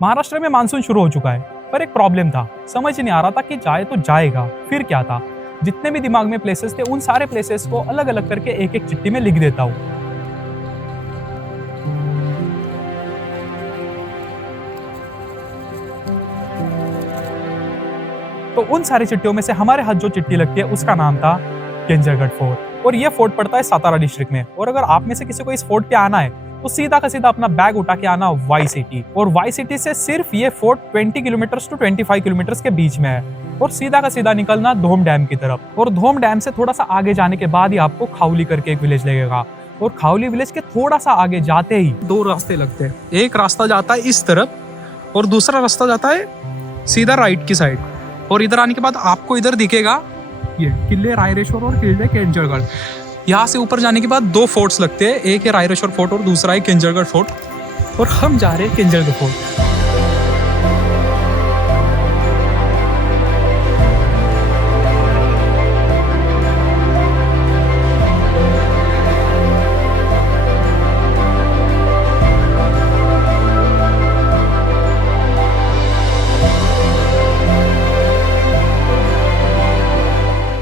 महाराष्ट्र में मानसून शुरू हो चुका है, पर एक प्रॉब्लम था। समझ ही नहीं आ रहा था कि जाए तो जाएगा, फिर क्या था। जितने भी दिमाग में प्लेसेस थे, उन सारे प्लेसेस को अलग अलग करके एक एक चिट्ठी में लिख देता हूँ। तो उन सारी चिट्ठियों में से हमारे हाथ जो चिट्ठी लगती है उसका नाम था केंजरगढ़ फोर्ट, और ये फोर्ट पड़ता है सातारा डिस्ट्रिक्ट में। और अगर आप में से किसी को इस फोर्ट पे आना है तो सीधा का सीधा अपना बैग उठा के आना वाई सिटी, और वाई सिटी से सिर्फ ये फोर्ट 20 किलोमीटर टू 25 किलोमीटर के बीच में है। और सीधा का सीधा निकलना धोम डैम की तरफ, और धोम डैम से थोड़ा सा आगे जाने के बाद ही आपको खाउली करके एक विलेज लगेगा। और खाउली विलेज के थोड़ा सा आगे जाते ही दो रास्ते लगते हैं। एक रास्ता जाता है इस तरफ और दूसरा रास्ता जाता है सीधा राइट की साइड। और इधर आने के बाद आपको इधर दिखेगा ये किले रायरेश्वर और किले केंजरगढ़। यहाँ से ऊपर जाने के बाद दो फोर्ट्स लगते हैं, एक है रायरेश्वर फोर्ट और दूसरा है केंजरगढ़ फोर्ट। और हम जा रहे हैं केंजरगढ़ फोर्ट।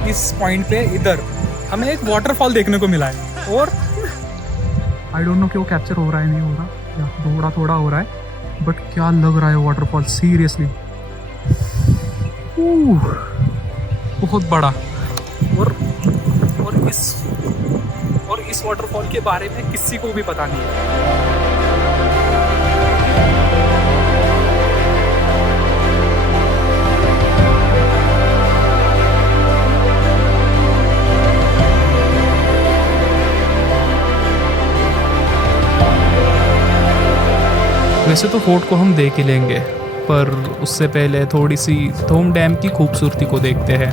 इस पॉइंट पे इधर हमें एक वाटरफॉल देखने को मिला है, और आई डोंट नो कि वो कैप्चर हो रहा है नहीं हो रहा, या थोड़ा थोड़ा हो रहा है, बट क्या लग रहा है वाटरफॉल सीरियसली बहुत बड़ा। और इस वाटरफॉल के बारे में किसी को भी पता नहीं है। वैसे तो फोर्ट को हम देख ही लेंगे, पर उससे पहले थोड़ी सी धोम डैम की खूबसूरती को देखते हैं।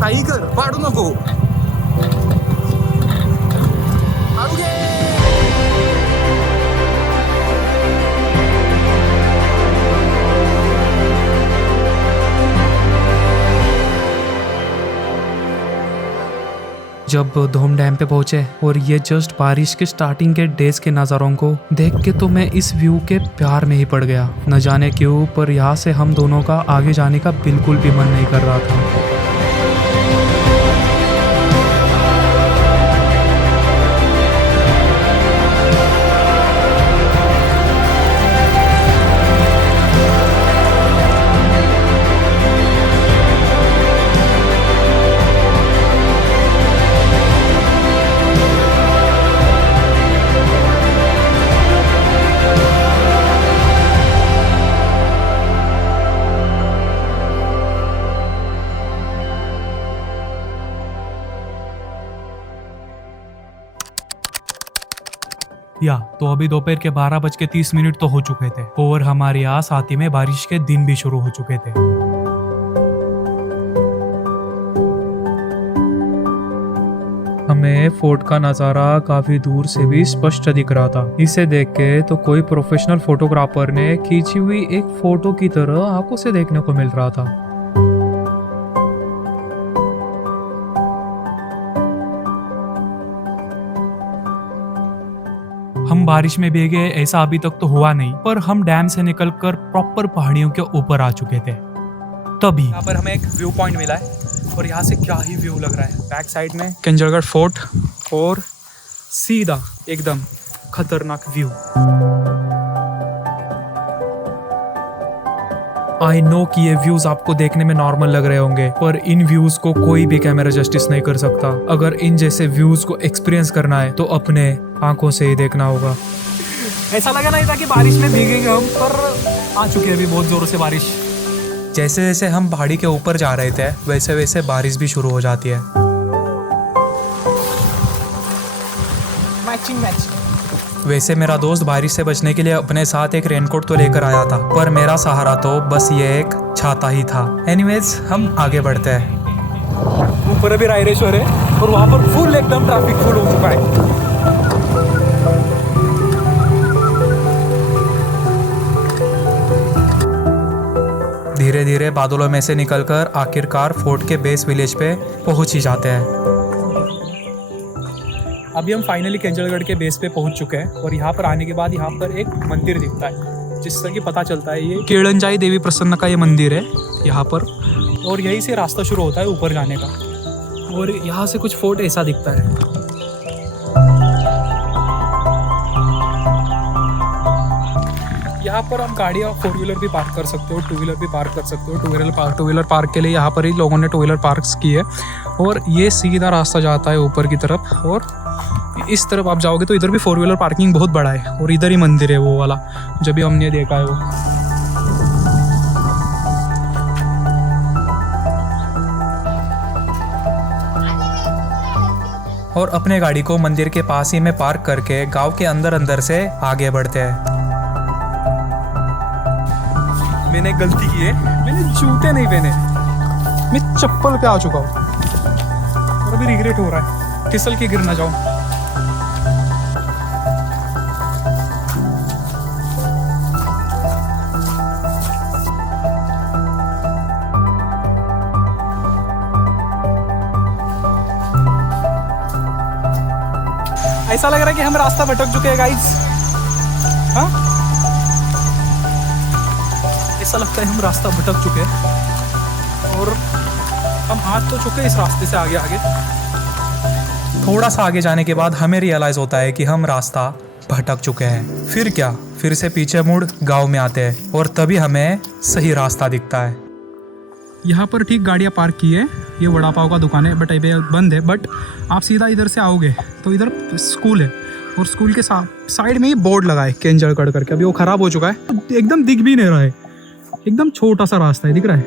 काही कर पाडू नको। जब धोम डैम पे पहुंचे और ये जस्ट बारिश के स्टार्टिंग के डेज के नज़ारों को देख के तो मैं इस व्यू के प्यार में ही पड़ गया। न जाने क्यों, पर यहाँ से हम दोनों का आगे जाने का बिल्कुल भी मन नहीं कर रहा था। या तो अभी दोपहर के 12:30 तो हो चुके थे, और हमारे यहाँ साथ ही में बारिश के दिन भी शुरू हो चुके थे। हमें फोर्ट का नज़ारा काफी दूर से भी स्पष्ट दिख रहा था। इसे देख के तो कोई प्रोफेशनल फोटोग्राफर ने खींची हुई एक फोटो की तरह आंखों से देखने को मिल रहा था। हम बारिश में भीगे ऐसा अभी तक तो हुआ नहीं, पर हम डैम से निकलकर प्रॉपर पहाड़ियों के ऊपर आ चुके थे। तभी यहाँ पर हमें एक व्यू पॉइंट मिला है, और यहाँ से क्या ही व्यू लग रहा है। बैक साइड में केंजरगढ़ फोर्ट और सीधा एकदम खतरनाक व्यू। आई नो कि ये व्यूज आपको देखने में नॉर्मल लग रहे होंगे, पर इन व्यूज को कोई भी कैमरा जस्टिस नहीं कर सकता। अगर इन जैसे व्यूज को एक्सपीरियंस करना है तो अपने आंखों से ही देखना होगा। ऐसा लगा नहीं था कि बारिश में भीगेंगे हम, पर आ चुकी है अभी बहुत जोरों से बारिश। जैसे जैसे हम पहाड़ी के ऊपर जा रहे थे वैसे वैसे बारिश भी शुरू हो जाती है। मैचिंग। वैसे मेरा दोस्त बारिश से बचने के लिए अपने साथ एक रेनकोट तो लेकर आया था, पर मेरा सहारा तो बस ये एक छाता ही था। एनीवेज हम आगे बढ़ते हैं। ऊपर अभी रायरेश्वर है और वहाँ पर फुल एकदम ट्रैफिक फुल हो चुका है। धीरे धीरे बादलों में से निकलकर आखिरकार फोर्ट के बेस विलेज पे पहुंच ही जाते हैं। अभी हम फाइनली केंजलगढ़ के बेस पे पहुंच चुके हैं और यहाँ पर आने के बाद यहाँ पर एक मंदिर दिखता है, जिससे कि पता चलता है ये केळंजाई देवी प्रसन्न का ये मंदिर है यहाँ पर, और यहीं से रास्ता शुरू होता है ऊपर जाने का। और यहाँ से कुछ फोर्ट ऐसा दिखता है। यहाँ पर हम गाड़ियाँ 4 व्हीलर भी पार्क कर सकते हो, 2 व्हीलर भी पार्क कर सकते हो। 2 व्हीलर पार्क के लिए यहाँ पर ही लोगों ने 2 व्हीलर पार्क की है। और ये सीधा रास्ता जाता है ऊपर की तरफ, और इस तरफ आप जाओगे तो इधर भी 4 व्हीलर पार्किंग बहुत बड़ा है, और इधर ही मंदिर है वो वाला जब भी हमने देखा है वो। और अपने गाड़ी को मंदिर के पास ही में पार्क करके गांव के अंदर से आगे बढ़ते हैं। मैंने गलती की है, मैंने जूते नहीं पहने, मैं चप्पल पे आ चुका हूँ और अभी रिग्रेट हो रहा है, फिसल के गिर ना जाऊँ। ऐसा लग रहा है कि हम रास्ता भटक चुके हैं गाइस। हाँ, ऐसा लगता है हम रास्ता भटक चुके हैं और हम हाथ तो चुके इस रास्ते से आगे। थोड़ा सा आगे जाने के बाद हमें रियलाइज होता है कि हम रास्ता भटक चुके हैं। फिर क्या, फिर से पीछे मुड़ गांव में आते हैं और तभी हमें सही रास्ता दिखता है। यहाँ पर ठीक गाड़ियाँ पार्क की है, ये वड़ा पाव का दुकान है बट अभी बंद है। बट आप सीधा इधर से आओगे तो इधर स्कूल है, और स्कूल के साइड में ही बोर्ड लगा है केंजलगढ़ करके। अभी वो ख़राब हो चुका है, एकदम दिख भी नहीं रहा है, एकदम छोटा सा रास्ता है, दिख रहा है,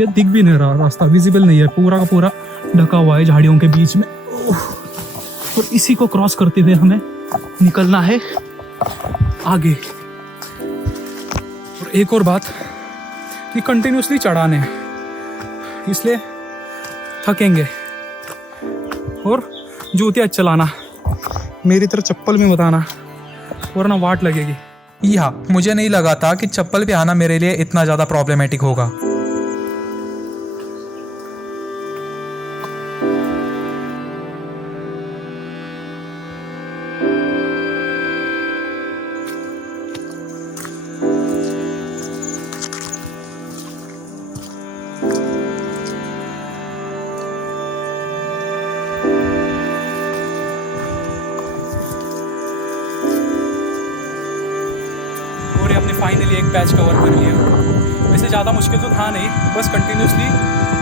ये दिख भी नहीं रहा, रास्ता विजिबल नहीं है, पूरा का पूरा ढका हुआ है झाड़ियों के बीच में। और इसी को क्रॉस करते हुए हमें निकलना है आगे। और एक और बात कि कंटिन्यूसली चढ़ाने हैं, इसलिए थकेंगे। और जूतियाँ चलाना, मेरी तरह चप्पल में बताना वरना वाट लगेगी। यहाँ मुझे नहीं लगा था कि चप्पल पे आना मेरे लिए इतना ज़्यादा प्रॉब्लमेटिक होगा। हमने फाइनली एक पैच कवर कर लिया। वैसे ज़्यादा मुश्किल तो था नहीं, बस कंटिन्यूसली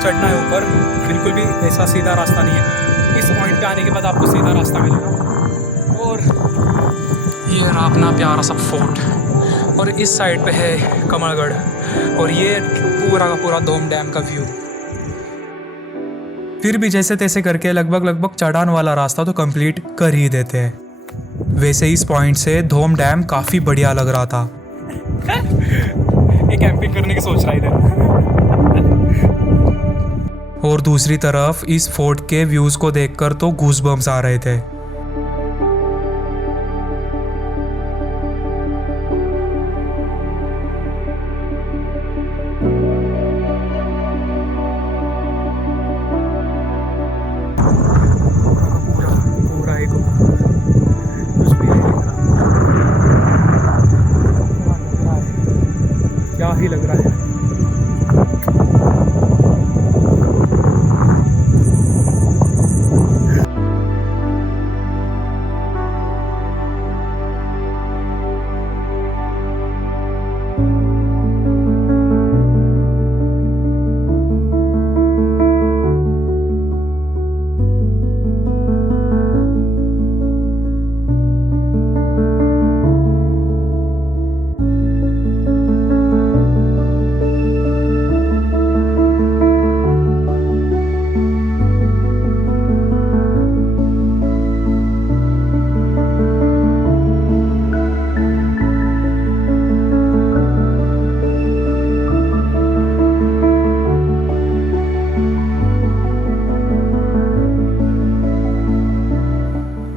चढ़ना है ऊपर, बिल्कुल भी ऐसा सीधा रास्ता नहीं है। इस पॉइंट पे आने के बाद आपको सीधा रास्ता मिलेगा। और ये रहा अपना प्यारा सा फोर्ट, और इस साइड पे है कमलगढ़, और ये पूरा का पूरा धोम डैम का व्यू। फिर भी जैसे तैसे करके लगभग चढ़ान वाला रास्ता तो कंप्लीट कर ही देते हैं। वैसे इस पॉइंट से धोम डैम काफ़ी बढ़िया लग रहा था। ये कैंपिंग करने की सोच रहा है इधर। और दूसरी तरफ इस फोर्ट के व्यूज को देखकर तो गूज़बम्स आ रहे थे। पूरा एक कुछ भी नहीं लग रहा, क्या ही लग रहा है।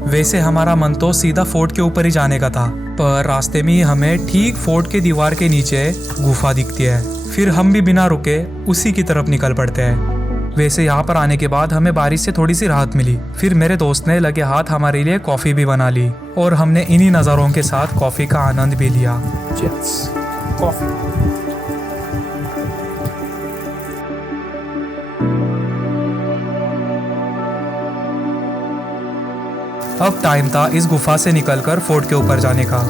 वैसे हमारा मन तो सीधा फोर्ट के ऊपर ही जाने का था, पर रास्ते में ही हमें ठीक फोर्ट के दीवार के नीचे गुफा दिखती है। फिर हम भी बिना रुके उसी की तरफ निकल पड़ते हैं। वैसे यहाँ पर आने के बाद हमें बारिश से थोड़ी सी राहत मिली। फिर मेरे दोस्त ने लगे हाथ हमारे लिए कॉफ़ी भी बना ली और हमने इन्हीं नज़ारों के साथ कॉफ़ी का आनंद भी लिया। कॉफ़ी। अब टाइम था इस गुफा से निकलकर फोर्ट के ऊपर जाने का।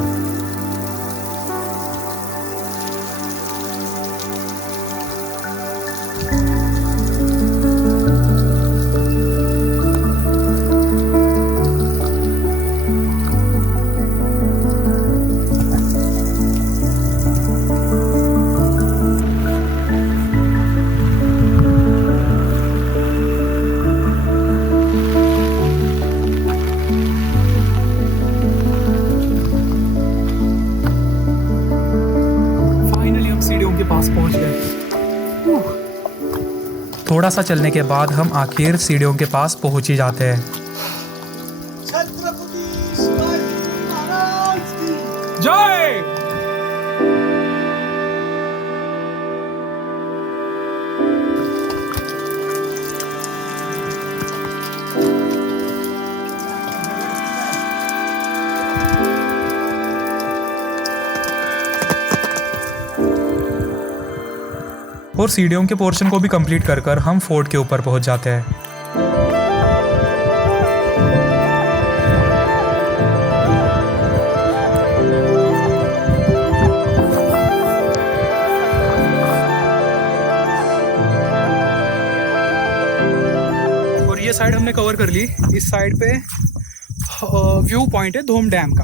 सीढ़ियों के पास पहुंच गए। थोड़ा सा चलने के बाद हम आखिर सीढ़ियों के पास पहुंच ही जाते हैं। छत्रपति शिवाजी महाराज की जय। और सीढ़ियों के पोर्शन को भी कंप्लीट कर हम फोर्ट के ऊपर पहुंच जाते हैं। और ये साइड हमने कवर कर ली। इस साइड पे व्यू पॉइंट है धूम डैम का,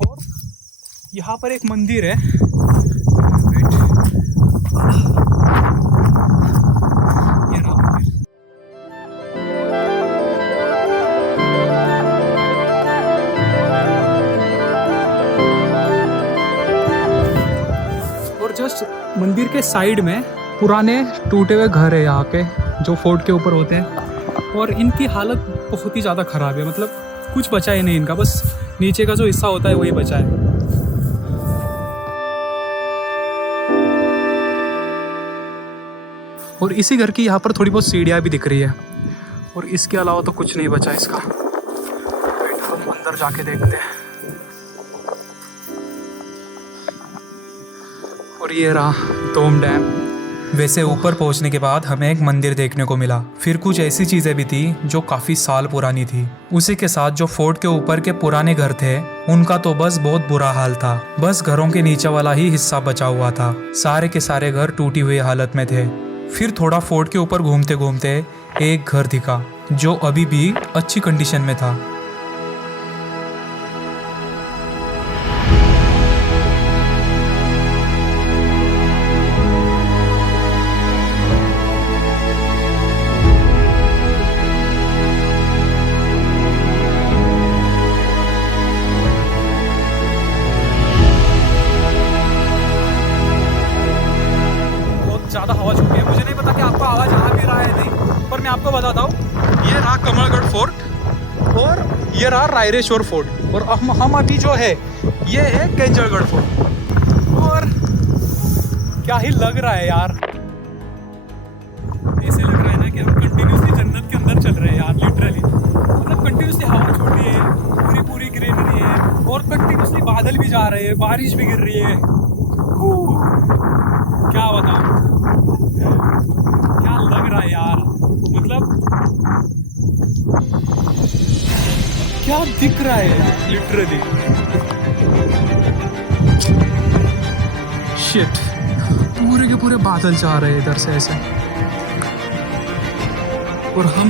और यहाँ पर एक मंदिर है। जस्ट मंदिर के साइड में पुराने टूटे हुए घर है यहाँ के, जो फोर्ट के ऊपर होते हैं, और इनकी हालत बहुत ही ज़्यादा ख़राब है। मतलब कुछ बचा ही नहीं इनका, बस नीचे का जो हिस्सा होता है वही बचा है। और इसी घर की यहाँ पर थोड़ी बहुत सीढ़ियाँ भी दिख रही है, और इसके अलावा तो कुछ नहीं बचा इसका। हम अंदर जाके देखते हैं। और ये रहा धूम डैम। वैसे ऊपर पहुंचने के बाद हमें एक मंदिर देखने को मिला। फिर कुछ ऐसी चीजें भी थी जो काफी साल पुरानी थी। उसी के साथ जो फोर्ट के ऊपर के पुराने घर थे, उनका तो बस बहुत बुरा हाल था। बस घरों के नीचे वाला ही हिस्सा बचा हुआ था, सारे के सारे घर टूटी हुई हालत में थे। फिर थोड़ा फोर्ट के ऊपर घूमते घूमते एक घर दिखा जो अभी भी अच्छी कंडीशन में था। ज़्यादा हवा चुकी है, मुझे नहीं पता कि आपको आवाज़ आ भी रहा है नहीं, पर मैं आपको बताता हूँ। ये रहा कमलगढ़ फोर्ट और ये रहा रायरेश्वर फोर्ट, और हम अभी जो है ये है केंजरगढ़ फोर्ट। और क्या ही लग रहा है यार, ऐसे लग रहा है ना कि हम कंटिन्यूसली जन्नत के अंदर चल रहे हैं यार, लिटरली। मतलब कंटिन्यूसली हवा छोड़ रही है, पूरी पूरी ग्रीनरी है, और कंटिन्यूसली बादल भी जा रहे हैं, बारिश भी गिर रही है। क्या बताऊं, क्या लग रहा है यार। मतलब क्या दिख रहा है लिटरली। शिट, पूरे के पूरे बादल जा रहे हैं इधर से ऐसे, और हम